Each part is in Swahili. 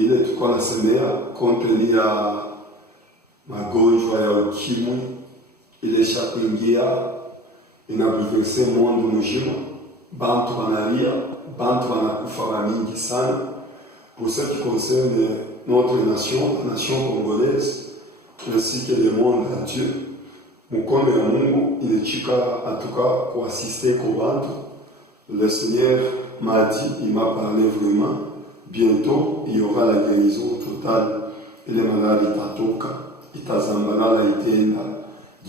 ni ile tulikuwa nasemea konteni ya magonjwa ya ukimwi ile shakuingia inabulverse monde mujima, bantu banalia, bantu banakufa bamingi sana. Pour ce qui concerne notre nation, la nation congolaise, ainsi que le monde entier, mkono ya Mungu inachika atuka kuassister kwa bantu. Le Seigneur m'a dit, il m'a parlé vraiment, bientôt il y aura la guérison totale. Ile malali itatoka, itazambanala itenda,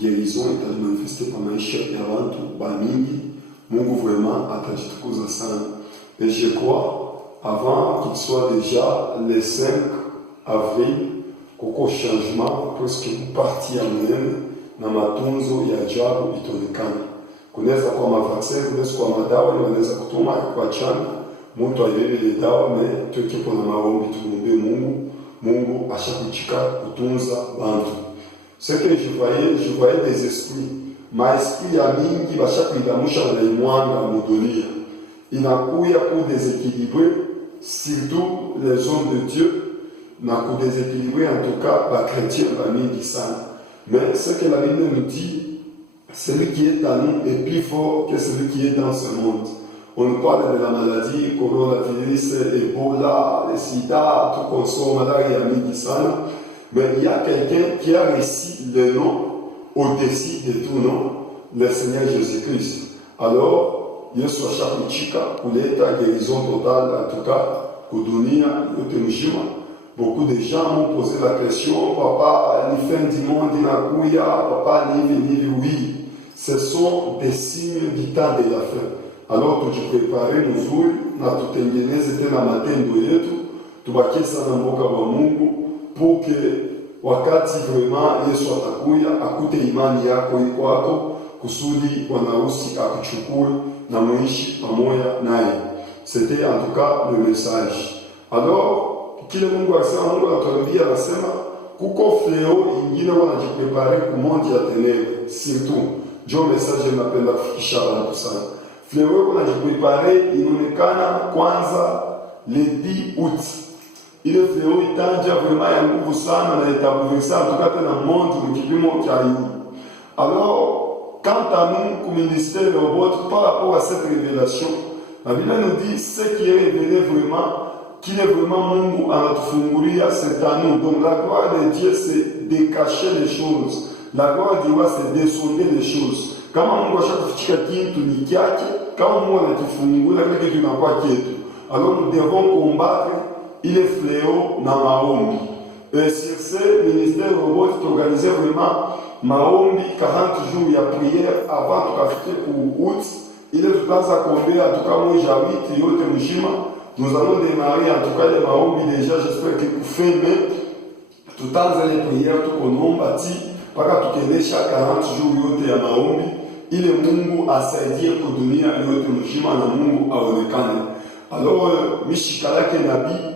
guérison itamanifeste kwa maisha ya watu bamingi. Mungu vraiment atajitukuza sana. Et je crois, avant qu'il soit déjà le 5 avril, koko changement presque parti ya mwene na matunzo ya ajabu itaonekana. Kunaweza kwa mavaccin, kunaweza kwa madawa, wanaweza kutuma kwa chana mtu ayebe ile dawa, me tuweke kwa maombi, tuombe Mungu ashakuchika kutunza bantu. Ce que je voyais des esprits, maesprit ya mingi bashakuidamusha na imwanga mudunia. Inakuya pour déséquilibrer surtout les hommes de Dieu, na pour déséquilibrer en tout cas les chrétiens mingi sana. Mais ce que la Bible nous dit, celui qui est en nous est plus fort que celui qui est dans ce monde. On nous parle de la maladie, coronavirus, Ebola, le sida, tout qu'on soit malade et ami sana. Mais il y a quelqu'un qui a réussi le nom au-dessus de tout nom, le Seigneur Jésus-Christ. Alors, Yesu ashakuchika kuleta guérison totale, en tout cas, kudunia yote mzima. Beaucoup de gens m'ont posé la question, papa, les fins du monde inakuya, papa, nivi, oui. Ce sont des signes du temps de la fin. Alors tujiprepare mzuri na tutengeneze tena matendo yetu, tubakie sana mboka wa Mungu, pour que wakati vraiment Yesu atakuya akute imani yako iko hapo, kusudi wanarusi akuchukue na muishi pamoja naye. C'était en tout cas le message. Alors kile Mungu asema, Mungu anatuambia, anasema kuko fleo ingine wanajiprepare ku monde ya tenere. Surtout jo message napenda kufikisha watu sana. Fleo wanajiprepare inaonekana kwanza le 10 août. Ile fleo itanja vraiment ya nguvu sana na itabouleverser en tout cas na monde mkipimo cha yuni. Alors quant à nous, comme ministère de Robot, par rapport à cette révélation, la Bible nous dit ce qui est révélé vraiment, qu'il est vraiment Mungu anatufungulia, c'est à nous. Donc la gloire de Dieu, c'est de cacher les choses. La gloire de Dieu, c'est de sonder les choses. Kama Mungu ashakufichika kitu ni kyake, kama Mungu anatufungula kile kitu kinakuwa chetu. Alors nous devons combattre ile fléau na maombi. Et sur ce ministère Robot, organiser vraiment maombi 40 jours ya prière avant tukafike pour août. Ile tutaanza kuombea en tout cas moja ya wiki yote mzima. Nous allons démarrer en tout cas les maombi déjà, j'espère que pour fin mai tutaanza les prières tukonomba ti mpaka tukiendesha 40 jours yote ya maombi, ile Mungu asaidie kudunia yote mzima na Mungu aonekane. Alors mishikalake nabii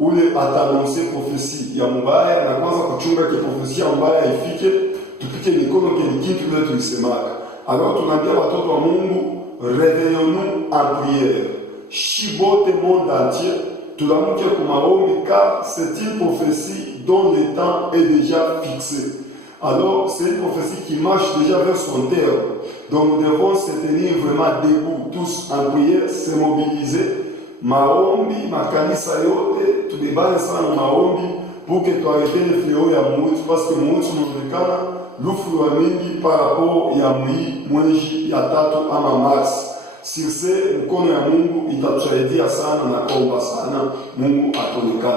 ule atanonse profesi ya mbaya na kwanza kuchunga ke profesi ya mbaya ifike, tupike mikono ke kitu kile tulisemaka. Alors tunaambia watoto wa Mungu, réveillons-nous en prière. Shibote monde entier, tulamuke kumaombi, car c'est une prophétie dont le temps est déjà fixé. Alors c'est une prophétie qui marche déjà vers son terme. Donc nous devons se tenir vraiment debout, tous en prière, se mobiliser. Maombi, makanisa yote, tubebane sana maombi, pour que tuarete le fléau ya mouti, parce que mouti unaonekana lufu wa mingi par rapport ya mwenji ya tatu ama Mars. Sur ce, mkono ya Mungu itatusaidia sana na kuomba sana, Mungu atuonekane.